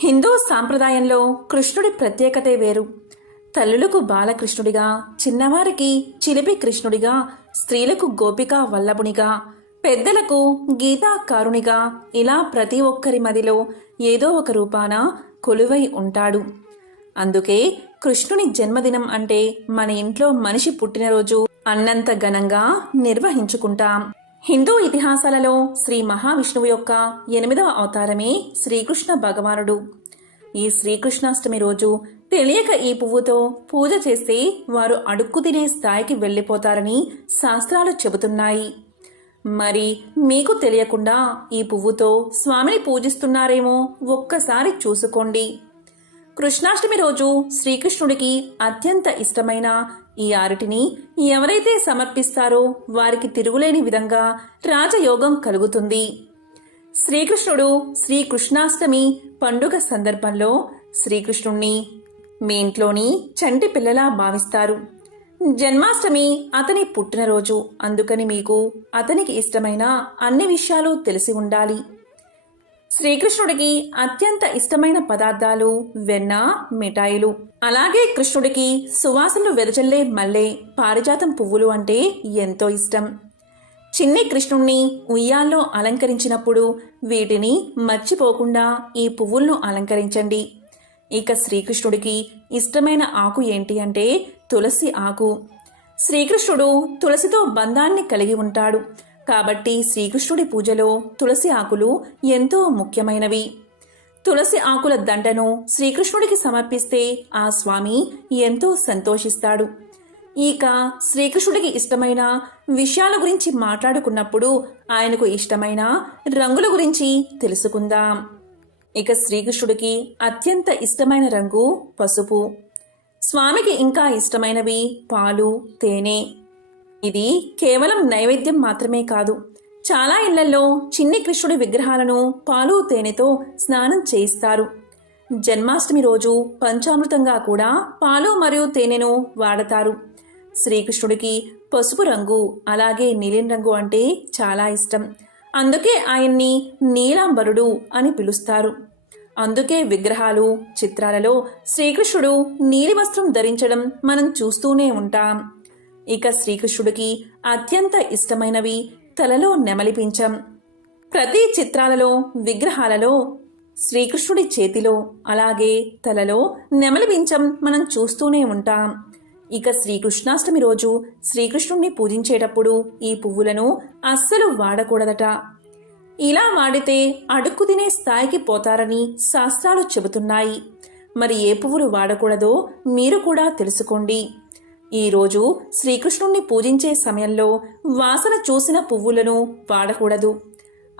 హిందూ సాంప్రదాయంలో కృష్ణుడి ప్రత్యేకతే వేరు. తల్లులకు బాలకృష్ణుడిగా చిన్నవారికి చిలిపి కృష్ణుడిగా స్త్రీలకు గోపికా వల్లభునిగా పెద్దలకు గీతాకారునిగా ఇలా ప్రతి ఒక్కరి మదిలో ఏదో ఒక రూపాన కొలువై ఉంటాడు. అందుకే కృష్ణుని జన్మదినం అంటే మన ఇంట్లో మనిషి పుట్టినరోజు అన్నంత ఘనంగా నిర్వహించుకుంటాం. హిందూ ఇతిహాసాలలో శ్రీ మహావిష్ణువు యొక్క ఎనిమిదవ అవతారమే శ్రీకృష్ణ భగవానుడు. ఈ శ్రీకృష్ణాష్టమి రోజు తెలియక ఈ పువ్వుతో పూజ చేస్తే వారు అడుక్కు తినే స్థాయికి వెళ్ళిపోతారని శాస్త్రాలు చెబుతున్నాయి. మరి మీకు తెలియకుండా ఈ పువ్వుతో స్వామిని పూజిస్తున్నారేమో ఒక్కసారి చూసుకోండి. కృష్ణాష్టమి రోజు శ్రీకృష్ణుడికి అత్యంత ఇష్టమైన ఈ ఆరటిని ఎవరైతే సమర్పిస్తారో వారికి తిరుగులేని విధంగా రాజయోగం కలుగుతుంది. శ్రీకృష్ణుడు శ్రీకృష్ణాష్టమి పండుగ సందర్భంలో శ్రీకృష్ణుణ్ణి మీ ఇంట్లోని చంటి పిల్లలా భావిస్తారు. జన్మాష్టమి అతని పుట్టినరోజు. అందుకని మీకు అతనికి ఇష్టమైన అన్ని విషయాలు తెలిసి ఉండాలి. శ్రీకృష్ణుడికి అత్యంత ఇష్టమైన పదార్థాలు వెన్న మిఠాయిలు. అలాగే కృష్ణుడికి సువాసనలు వెదజల్లే మల్లె పారిజాతం పువ్వులు అంటే ఎంతో ఇష్టం. చిన్ని కృష్ణుణ్ణి ఉయ్యాల్లో అలంకరించినప్పుడు వీటిని మర్చిపోకుండా ఈ పువ్వులను అలంకరించండి. ఇక శ్రీకృష్ణుడికి ఇష్టమైన ఆకు ఏంటి అంటే తులసి ఆకు. శ్రీకృష్ణుడు తులసితో బంధాన్ని కలిగి ఉంటాడు. కాబట్టి శ్రీకృష్ణుడి పూజలో తులసి ఆకులు ఎంతో ముఖ్యమైనవి. తులసి ఆకుల దండను శ్రీకృష్ణుడికి సమర్పిస్తే ఆ స్వామి ఎంతో సంతోషిస్తాడు. ఇక శ్రీకృష్ణుడికి ఇష్టమైన విషయాల గురించి మాట్లాడుకున్నప్పుడు ఆయనకు ఇష్టమైన రంగుల గురించి తెలుసుకుందాం. ఇక శ్రీకృష్ణుడికి అత్యంత ఇష్టమైన రంగు పసుపు. స్వామికి ఇంకా ఇష్టమైనవి పాలు తేనె. ఇది కేవలం నైవేద్యం మాత్రమే కాదు. చాలా ఇళ్ళలో చిన్ని కృష్ణుడి విగ్రహాలను పాలు తేనెతో స్నానం చేయిస్తారు. జన్మాష్టమి రోజు పంచామృతంగా కూడా పాలు మరియు తేనెను వాడతారు. శ్రీకృష్ణుడికి పసుపు రంగు అలాగే నీలిం రంగు అంటే చాలా ఇష్టం. అందుకే ఆయన్ని నీలాంబరుడు అని పిలుస్తారు. అందుకే విగ్రహాలు చిత్రాలలో శ్రీకృష్ణుడు నీలి వస్త్రం ధరించడం మనం చూస్తూనే ఉంటాం. ఇక శ్రీకృష్ణుడికి అత్యంత ఇష్టమైనవి తలలో నెమలిపించం ప్రతి చిత్రాలలో విగ్రహాలలో శ్రీకృష్ణుడి చేతిలో అలాగే తలలో నెమలిపించం మనం చూస్తూనే ఉంటాం. ఇక శ్రీకృష్ణాష్టమి రోజు శ్రీకృష్ణుణ్ణి పూజించేటప్పుడు ఈ పువ్వులను అస్సలు వాడకూడదట. ఇలా వాడితే అడుక్కు తినే స్థాయికి పోతారని శాస్త్రాలు చెబుతున్నాయి. మరి ఏ పువ్వులు వాడకూడదో మీరు కూడా తెలుసుకోండి. ఈరోజు శ్రీకృష్ణుణ్ణి పూజించే సమయంలో వాసన చూసిన పువ్వులను వాడకూడదు.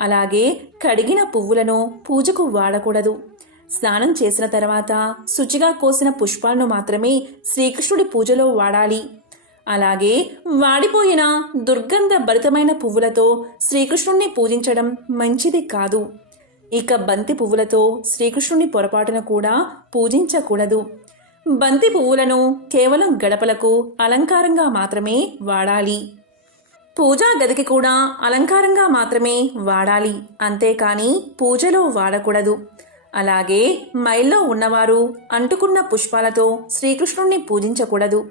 అలాగే కడిగిన పువ్వులను పూజకు వాడకూడదు. స్నానం చేసిన తర్వాత శుచిగా కోసిన పుష్పాలను మాత్రమే శ్రీకృష్ణుడి పూజలో వాడాలి. అలాగే వాడిపోయిన దుర్గంధ భరితమైన పువ్వులతో శ్రీకృష్ణుణ్ణి పూజించడం మంచిది కాదు. ఇక బంతి పువ్వులతో శ్రీకృష్ణుని పొరపాటున కూడా పూజించకూడదు. బంతి పువ్వులను కేవలం గడపలకు అలంకారంగా మాత్రమే వాడాలి. పూజా గదికి కూడా అలంకారంగా మాత్రమే వాడాలి. అంతేకాని పూజలో వాడకూడదు. అలాగే మైల్లో ఉన్నవారు అంటుకున్న పుష్పాలతో శ్రీకృష్ణుణ్ణి పూజించకూడదు.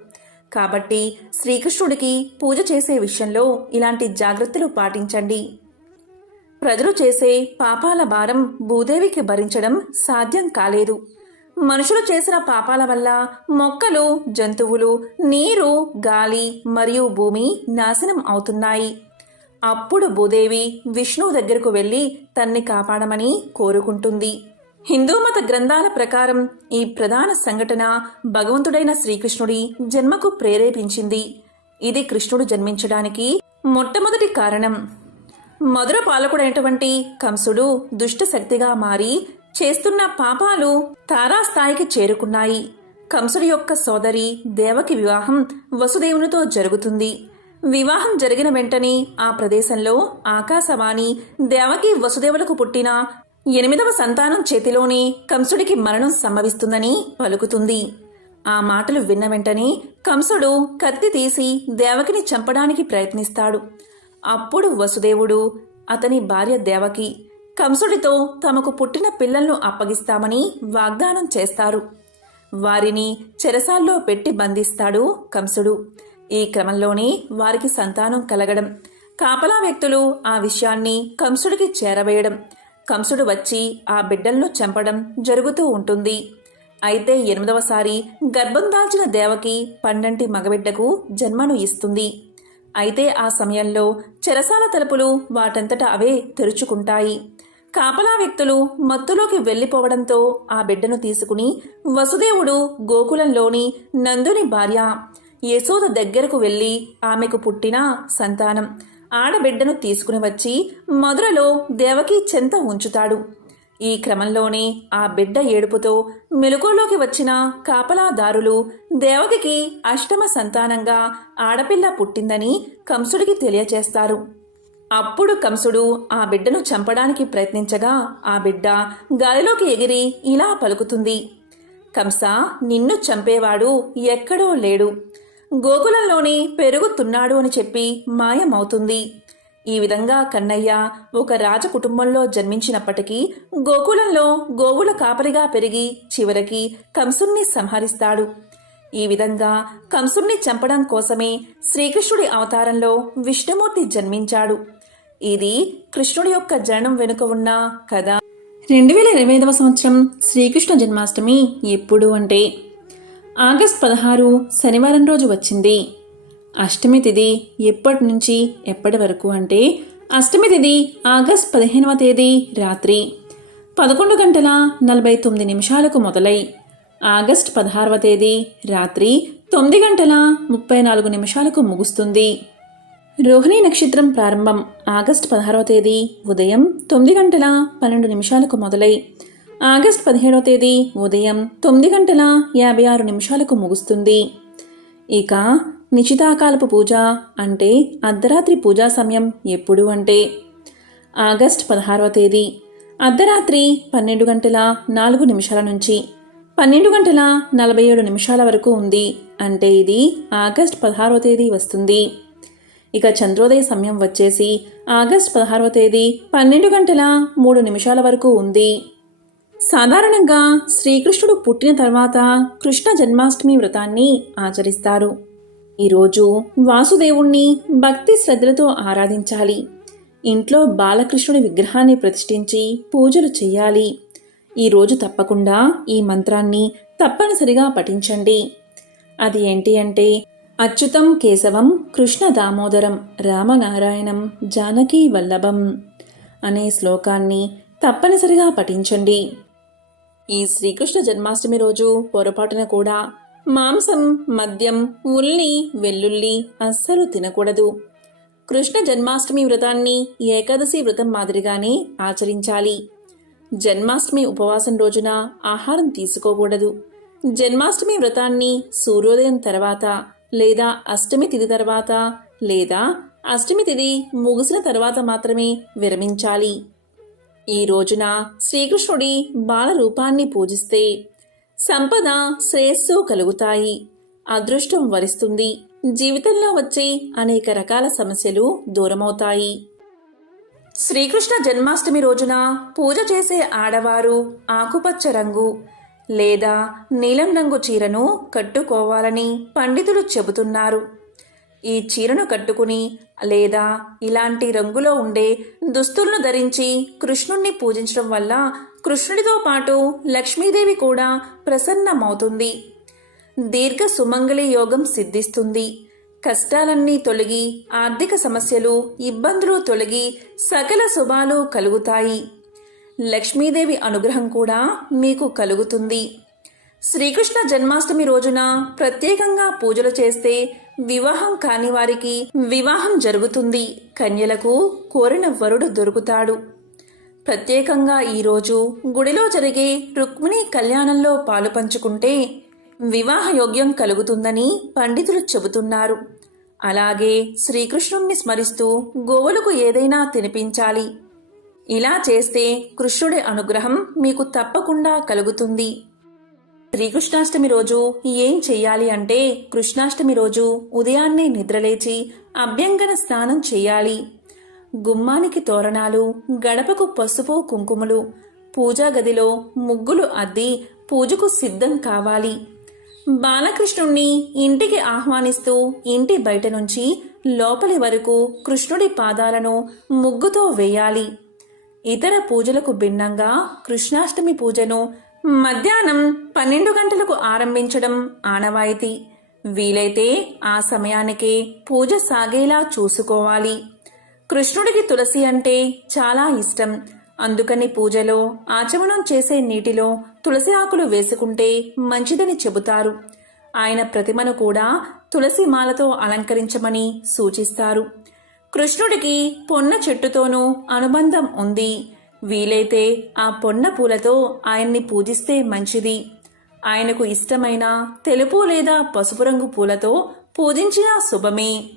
కాబట్టి శ్రీకృష్ణుడికి పూజ చేసే విషయంలో ఇలాంటి జాగ్రత్తలు పాటించండి. ప్రజలు చేసే పాపాల భారం భూదేవికి భరించడం సాధ్యం కాలేదు. మనుషులు చేసిన పాపాల వల్ల మొక్కలు జంతువులు నీరు గాలి మరియు భూమి నాశనం అవుతున్నాయి. అప్పుడు భూదేవి విష్ణువు దగ్గరకు వెళ్ళి తన్ని కాపాడమని కోరుకుంటుంది. హిందూ మత గ్రంథాల ప్రకారం ఈ ప్రధాన సంఘటన భగవంతుడైన శ్రీకృష్ణుడి జన్మకు ప్రేరేపించింది. ఇది కృష్ణుడు జన్మించడానికి మొట్టమొదటి కారణం. మధుర పాలకుడైనటువంటి కంసుడు దుష్ట శక్తిగా మారి చేస్తున్న పాపాలు తారాస్థాయికి చేరుకున్నాయి. కంసుడి యొక్క సోదరి దేవకి వివాహం వసుదేవునితో జరుగుతుంది. వివాహం జరిగిన వెంటనే ఆ ప్రదేశంలో ఆకాశవాణి దేవకి వసుదేవులకు పుట్టిన ఎనిమిదవ సంతానం చేతిలోనే కంసుడికి మరణం సంభవిస్తుందని పలుకుతుంది. ఆ మాటలు విన్న వెంటనే కంసుడు కత్తి తీసి దేవకిని చంపడానికి ప్రయత్నిస్తాడు. అప్పుడు వసుదేవుడు అతని భార్య దేవకి కంసుడితో తమకు పుట్టిన పిల్లలను అప్పగిస్తామని వాగ్దానం చేస్తారు. వారిని చెరసాల్లో పెట్టి బంధిస్తాడు కంసుడు. ఈ క్రమంలోనే వారికి సంతానం కలగడం. కాపలా వ్యక్తులు ఆ విషయాన్ని కంసుడికి చేరవేయడం. కంసుడు వచ్చి ఆ బిడ్డలను చంపడం జరుగుతూ ఉంటుంది. అయితే ఎనిమిదవసారి గర్భం దాల్చిన దేవకి పన్నెంటి మగబిడ్డకు జన్మను ఇస్తుంది. అయితే ఆ సమయంలో చెరసాల తలుపులు వాటంతట అవే తెరుచుకుంటాయి. కాపలా వ్యక్తులు మత్తులోకి వెళ్ళిపోవడంతో ఆ బిడ్డను తీసుకుని వసుదేవుడు గోకులంలోని నందుని భార్య యశోద దగ్గరకు వెళ్ళి ఆమెకు పుట్టిన సంతానం. ఆడబిడ్డను తీసుకుని వచ్చి మధురలో దేవకి చెంత ఉంచుతాడు. ఈ క్రమంలోనే ఆ బిడ్డ ఏడుపుతో మెలకులోకి వచ్చిన కాపలాదారులు దేవకికి అష్టమ సంతానంగా ఆడపిల్ల పుట్టిందని కంసుడికి తెలియచేస్తారు. అప్పుడు కంసుడు ఆ బిడ్డను చంపడానికి ప్రయత్నించగా ఆ బిడ్డ గాలిలోకి ఎగిరి ఇలా పలుకుతుంది. కంస నిన్ను చంపేవాడు ఎక్కడో లేడు. గోకులంలోనే పెరుగుతున్నాడు అని చెప్పి మాయమవుతుంది. ఈ విధంగా కన్నయ్య ఒక రాజ కుటుంబంలో జన్మించినప్పటికీ గోకులంలో గోవుల కాపరిగా పెరిగి చివరికి కంసుణ్ణి సంహరిస్తాడు. ఈ విధంగా కంసుణ్ణి చంపడం కోసమే శ్రీకృష్ణుడి అవతారంలో విష్ణుమూర్తి జన్మించాడు. ఇది కృష్ణుడి యొక్క జననం వెనుక ఉన్న కథ. రెండు వేల ఇరవై ఐదవ సంవత్సరం శ్రీకృష్ణ జన్మాష్టమి ఎప్పుడు అంటే ఆగస్ట్ పదహారు శనివారం రోజు వచ్చింది. అష్టమి తిథి ఎప్పటి నుంచి ఎప్పటి వరకు అంటే అష్టమి తిథి ఆగస్ట్ పదిహేనవ తేదీ రాత్రి పదకొండు గంటల నలభై తొమ్మిది నిమిషాలకు మొదలై ఆగస్ట్ పదహారవ తేదీ రాత్రి తొమ్మిది గంటల ముప్పై నాలుగు నిమిషాలకు ముగుస్తుంది. రోహిణి నక్షత్రం ప్రారంభం ఆగస్ట్ పదహారవ తేదీ ఉదయం తొమ్మిది గంటల పన్నెండు నిమిషాలకు మొదలై ఆగస్ట్ పదిహేడవ తేదీ ఉదయం తొమ్మిది గంటల యాభై ఆరు నిమిషాలకు ముగుస్తుంది. ఇక నిశితాకాలపు పూజ అంటే అర్ధరాత్రి పూజా సమయం ఎప్పుడు అంటే ఆగస్ట్ పదహారవ తేదీ అర్ధరాత్రి పన్నెండు గంటల నాలుగు నిమిషాల నుంచి పన్నెండు గంటల నలభై ఏడు నిమిషాల వరకు ఉంది అంటే ఇది ఆగస్ట్ పదహారవ తేదీ వస్తుంది. ఇక చంద్రోదయ సమయం వచ్చేసి ఆగస్ట్ పదహారవ తేదీ పన్నెండు గంటల మూడు నిమిషాల వరకు ఉంది. సాధారణంగా శ్రీకృష్ణుడు పుట్టిన తర్వాత కృష్ణ జన్మాష్టమి వ్రతాన్ని ఆచరిస్తారు. ఈరోజు వాసుదేవుణ్ణి భక్తి శ్రద్ధలతో ఆరాధించాలి. ఇంట్లో బాలకృష్ణుడి విగ్రహాన్ని ప్రతిష్ఠించి పూజలు చేయాలి. ఈరోజు తప్పకుండా ఈ మంత్రాన్ని తప్పనిసరిగా పఠించండి. అది ఏంటి అంటే అచ్యుతం కేశవం కృష్ణ దామోదరం రామనారాయణం జానకీ వల్లభం అనే శ్లోకాన్ని తప్పనిసరిగా పఠించండి. ఈ శ్రీకృష్ణ జన్మాష్టమి రోజు పొరపాటున కూడా మాంసం మద్యం ఉల్లి వెల్లుల్లి అస్సలు తినకూడదు. కృష్ణ జన్మాష్టమి వ్రతాన్ని ఏకాదశి వ్రతం మాదిరిగానే ఆచరించాలి. జన్మాష్టమి ఉపవాసం రోజున ఆహారం తీసుకోకూడదు. జన్మాష్టమి వ్రతాన్ని సూర్యోదయం తర్వాత లేదా అష్టమి తిథి తర్వాత లేదా అష్టమి తిథి ముగిసిన తర్వాత మాత్రమే విరమించాలి. ఈ రోజున శ్రీకృష్ణుడి బాల రూపాన్ని పూజిస్తే సంపద శ్రేయస్సు కలుగుతాయి. అదృష్టం వరిస్తుంది. జీవితంలో వచ్చే అనేక రకాల సమస్యలు దూరమవుతాయి. శ్రీకృష్ణ జన్మాష్టమి రోజున పూజ చేసే ఆడవారు ఆకుపచ్చ రంగు లేదా నీలం రంగు చీరను కట్టుకోవాలని పండితులు చెబుతున్నారు. ఈ చీరను కట్టుకుని లేదా ఇలాంటి రంగులో ఉండే దుస్తులను ధరించి కృష్ణుణ్ణి పూజించడం వల్ల కృష్ణుడితో పాటు లక్ష్మీదేవి కూడా ప్రసన్నమవుతుంది. దీర్ఘ సుమంగళి యోగం సిద్ధిస్తుంది. కష్టాలన్నీ తొలగి ఆర్థిక సమస్యలు ఇబ్బందులు తొలగి సకల శుభాలు కలుగుతాయి. లక్ష్మీదేవి అనుగ్రహం కూడా మీకు కలుగుతుంది. శ్రీకృష్ణ జన్మాష్టమి రోజున ప్రత్యేకంగా పూజలు చేస్తే వివాహం కాని వారికి వివాహం జరుగుతుంది. కన్యలకు కోరిన వరుడు దొరుకుతాడు. ప్రత్యేకంగా ఈరోజు గుడిలో జరిగే రుక్మిణి కళ్యాణంలో పాలు పంచుకుంటే వివాహ యోగ్యం కలుగుతుందని పండితులు చెబుతున్నారు. అలాగే శ్రీకృష్ణుణ్ణి స్మరిస్తూ గోవులకు ఏదైనా తినిపించాలి. ఇలా చేస్తే కృష్ణుడి అనుగ్రహం మీకు తప్పకుండా కలుగుతుంది. శ్రీకృష్ణాష్టమి రోజు ఏం చెయ్యాలి అంటే కృష్ణాష్టమి రోజు ఉదయాన్నే నిద్రలేచి అభ్యంగన స్నానం చేయాలి. గుమ్మానికి తోరణాలు గడపకు పసుపు కుంకుమలు పూజా గదిలో ముగ్గులు అద్ది పూజకు సిద్ధం కావాలి. బాలకృష్ణుణ్ణి ఇంటికి ఆహ్వానిస్తూ ఇంటి బయట నుంచి లోపలి వరకు కృష్ణుడి పాదాలను ముగ్గుతో వేయాలి. ఇతర పూజలకు భిన్నంగా కృష్ణాష్టమి పూజను మధ్యాహ్నం పన్నెండు గంటలకు ఆరంభించడం ఆనవాయితీ. వీలైతే ఆ సమయానికే పూజ సాగేలా చూసుకోవాలి. కృష్ణుడికి తులసి అంటే చాలా ఇష్టం. అందుకని పూజలో ఆచమనం చేసే నీటిలో తులసి ఆకులు వేసుకుంటే మంచిదని చెబుతారు. ఆయన ప్రతిమను కూడా తులసి మాలతో అలంకరించమని సూచిస్తారు. కృష్ణుడికి పొన్న చెట్టుతోనూ అనుబంధం ఉంది. వీలైతే ఆ పొన్న పూలతో ఆయన్ని పూజిస్తే మంచిది. ఆయనకు ఇష్టమైన తెలుపు లేదా పసుపు రంగు పూలతో పూజించిన శుభమే.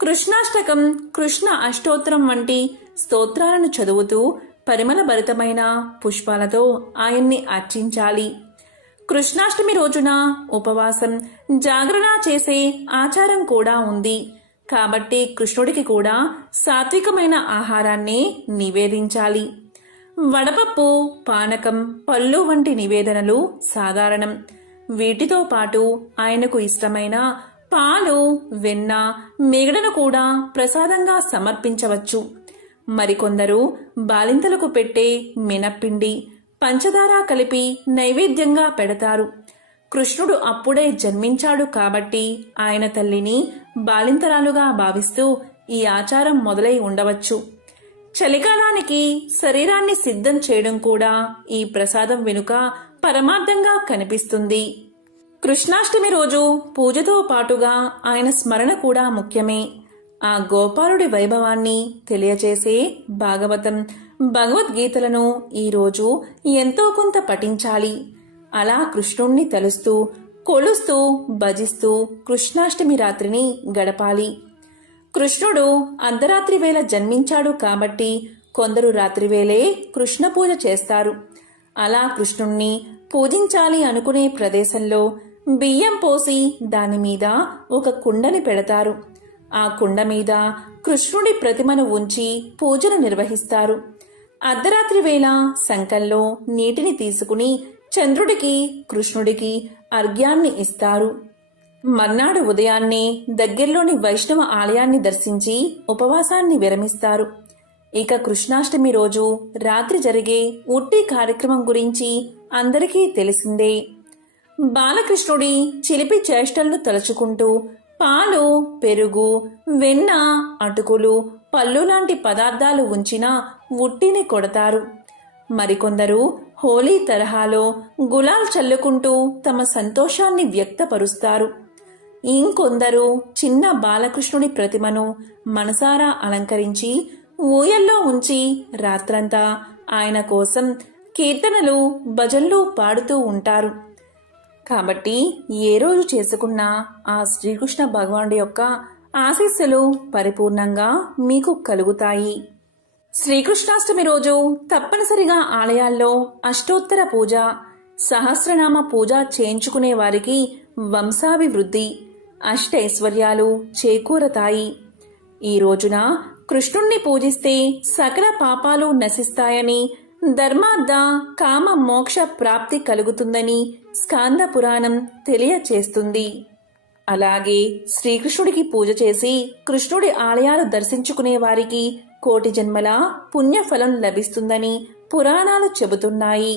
కృష్ణాష్టకం కృష్ణ అష్టోత్తరం వంటి స్తోత్రాలను చదువుతూ పరిమళభరితమైన పుష్పాలతో ఆయన్ని అర్చించాలి. కృష్ణాష్టమి రోజున ఉపవాసం జాగరణ చేసే ఆచారం కూడా ఉంది. కాబట్టి కృష్ణుడికి కూడా సాత్వికమైన ఆహారాన్ని నివేదించాలి. వడపప్పు పానకం పళ్ళు వంటి నివేదనలు సాధారణం. వీటితో పాటు ఆయనకు ఇష్టమైన పాలు వెన్న మిగడను కూడా ప్రసాదంగా సమర్పించవచ్చు. మరికొందరు బాలింతలకు పెట్టే మినప్పిండి పంచదార కలిపి నైవేద్యంగా పెడతారు. కృష్ణుడు అప్పుడే జన్మించాడు కాబట్టి ఆయన తల్లిని బాలింతరాలుగా భావిస్తూ ఈ ఆచారం మొదలై ఉండవచ్చు. చలికాలానికి శరీరాన్ని సిద్ధం చేయడం కూడా ఈ ప్రసాదం వెనుక పరమార్థంగా కనిపిస్తుంది. కృష్ణాష్టమి రోజు పూజతో పాటుగా ఆయన స్మరణ కూడా ముఖ్యమే. ఆ గోపాలుడి వైభవాన్ని తెలియచేసే భాగవతం భగవద్గీతలను ఈరోజు ఎంతో కొంత పఠించాలి. అలా కృష్ణుణ్ణి తలుస్తూ కొలుస్తూ భజిస్తూ కృష్ణాష్టమి రాత్రిని గడపాలి. కృష్ణుడు అర్ధరాత్రి వేళ జన్మించాడు కాబట్టి కొందరు రాత్రివేళే కృష్ణ పూజ చేస్తారు. అలా కృష్ణుణ్ణి పూజించాలి అనుకునే ప్రదేశంలో బియ్యం పోసి దాని మీద ఒక కుండని పెడతారు. ఆ కుండ మీద కృష్ణుడి ప్రతిమను ఉంచి పూజను నిర్వహిస్తారు. అర్ధరాత్రి వేళ సంకల్లో నీటిని తీసుకుని చంద్రుడికి కృష్ణుడికి అర్ఘ్యాన్ని ఇస్తారు. మర్నాడు ఉదయాన్నే దగ్గరలోని వైష్ణవ ఆలయాన్ని దర్శించి ఉపవాసాన్ని విరమిస్తారు. ఇక కృష్ణాష్టమి రోజు రాత్రి జరిగే ఉట్టి కార్యక్రమం గురించి అందరికీ తెలిసిందే. బాలకృష్ణుడి చిలిపి చేష్టలను తలుచుకుంటూ పాలు పెరుగు వెన్న అటుకులు పళ్ళు లాంటి పదార్థాలు ఉంచిన ఉట్టిని కొడతారు. మరికొందరు హోలీ తరహాలో గులాల్ చల్లుకుంటూ తమ సంతోషాన్ని వ్యక్తపరుస్తారు. ఇంకొందరు చిన్న బాలకృష్ణుడి ప్రతిమను మనసారా అలంకరించి ఊయల్లో ఉంచి రాత్రంతా ఆయన కోసం కీర్తనలు భజన్లు పాడుతూ ఉంటారు. కాబట్టి ఏ రోజు చేసుకున్నా ఆ శ్రీకృష్ణ భగవానుడి యొక్క ఆశీస్సులు పరిపూర్ణంగా మీకు కలుగుతాయి. శ్రీకృష్ణాష్టమి రోజు తప్పనిసరిగా ఆలయాల్లో అష్టోత్తర పూజ సహస్రనామ పూజ చేయించుకునే వారికి వంశాభివృద్ధి అష్టైశ్వర్యాలు చేకూరతాయి. ఈ రోజున కృష్ణుణ్ణి పూజిస్తే సకల పాపాలు నశిస్తాయని ధర్మార్థ కామ మోక్ష ప్రాప్తి కలుగుతుందని స్కాంద పురాణం తెలియచేస్తుంది. అలాగే శ్రీకృష్ణుడికి పూజ చేసి కృష్ణుడి ఆలయాలు దర్శించుకునే వారికి కోటి జన్మల పుణ్యఫలం లభిస్తుందని పురాణాలు చెబుతున్నాయి.